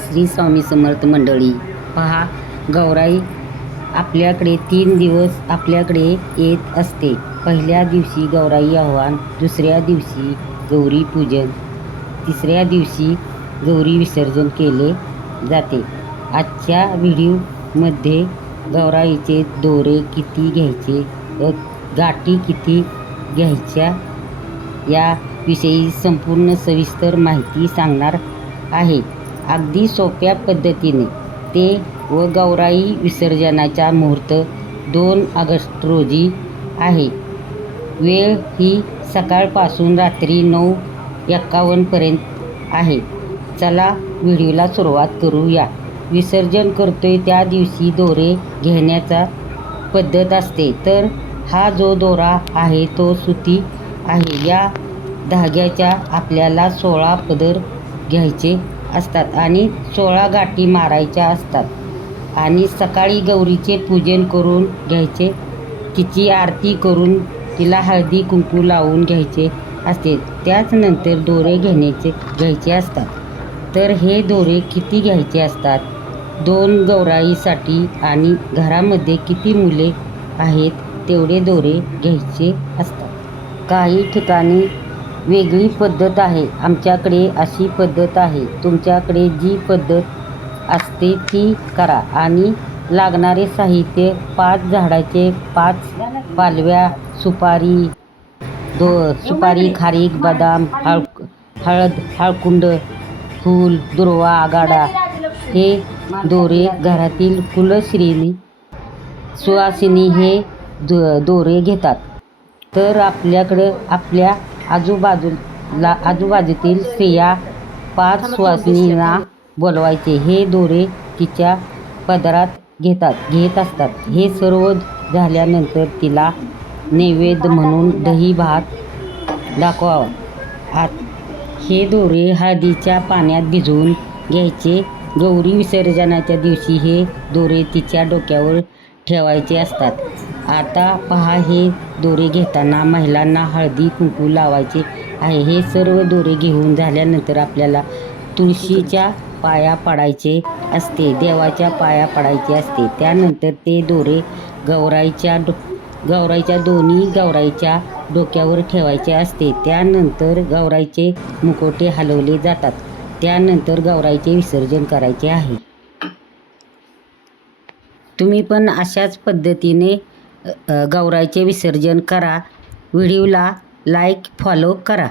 श्री स्वामी समर्थ मंडळी, पहा, गौराई आपल्याकडे 3 दिवस आपल्याकडे येत असते. पहिल्या दिवशी गौराई आव्हान, दुसऱ्या दिवशी गौरी पूजन, तिसऱ्या दिवशी गौरी विसर्जन केले जाते. आजच्या व्हिडिओमध्ये गौराईचे दोरे किती घ्यायचे व गाठी किती घ्यायच्या याविषयी संपूर्ण सविस्तर माहिती सांगणार आहे. अगदी सोप्या पद्धतीने ते व गौराई विसर्जनाचा मुहूर्त 2 ऑगस्ट रोजी आहे. वेळ ही सकाळपासून रात्री 9:51 पर्यंत आहे. चला व्हिडिओला सुरुवात करूया. विसर्जन करतोय त्या दिवशी दोरे घेण्याचा पद्धत असते. तर हा जो दोरा आहे तो सुती आहे. या धाग्याच्या आपल्याला 16 पदर घ्यायचे असतात आणि 16 गाठी मारायच्या असतात. आणि सकाळी गौरीचे पूजन करून घ्यायचे, तिची आरती करून तिला हळदी कुंकू लावून घ्यायचे असते. त्याचनंतर दोरे घ्यायचे असतात. तर हे दोरे किती घ्यायचे असतात? 2 गौराईसाठी आणि घरामध्ये किती मुले आहेत तेवढे दोरे घ्यायचे असतात. काही ठिकाणी वेगळी पद्धत आहे. आमच्याकडे अशी पद्धत आहे. तुमच्याकडे जी पद्धत असते ती करा. आणि लागणारे साहित्य 5 झाडाचे 5 पालव्या, सुपारी, खारीक, बदाम, हळद, हळकुंड, फूल, दुर्वा, आघाडा हे दोरे, घरातील कुलश्रेणी, सुवासिनी हे दोरे घेतात. तर आपल्याकडं आपल्या आजूबाजूतील स्त्रिया 5 सुवासिनींना बोलवायचे. हे दोरे तिच्या पदरात घेत असतात. हे सर्व झाल्यानंतर तिला नैवेद्य म्हणून दही भात दाखवावा. हे दोरे हळदीच्या पाण्यात भिजवून घ्यायचे. गौरी विसर्जनाच्या दिवशी हे दोरे तिच्या डोक्यावर ठेवायचे असतात. आता पहा, हे दोरे घेताना महिलांना हळदी कुंकू लावायचे आहे. हे सर्व दोरे घेऊन झाल्यानंतर आपल्याला तुळशीच्या पाया पडायचे असते, देवाच्या पाया पडायचे असते. त्यानंतर ते दोरे गौराईच्या दोन्ही गौराईच्या डोक्यावर ठेवायचे असते. त्यानंतर गौराईचे मुखवटे हलवले जातात. त्यानंतर गौराईचे विसर्जन करायचे आहे. तुम्ही पण अशाच पद्धतीने गौराईचे विसर्जन करा. व्हिडिओला लाईक, फॉलो करा.